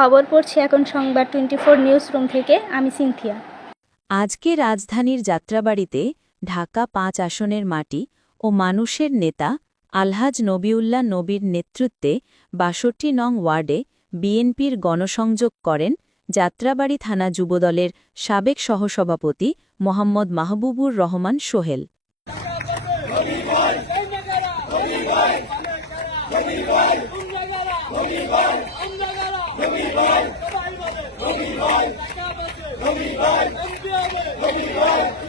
খবর পড়ছি এখন সংবাদ 24 নিউজ রুম থেকে। আমি সিনথিয়া। আজকে রাজধানীর যাত্রাবাড়িতে ঢাকা ৫ আসনের মাটি ও মানুষের নেতা আলহাজ নবিউল্লাহ নবীর নেতৃত্বে ৬২ নং ওয়ার্ডে বিএনপির গণসংযোগ করেন যাত্রাবাড়ি থানা যুবদলের সাবেক সহসভাপতি মোহাম্মদ মাহবুবুর রহমান সোহেল। Robbie Boy!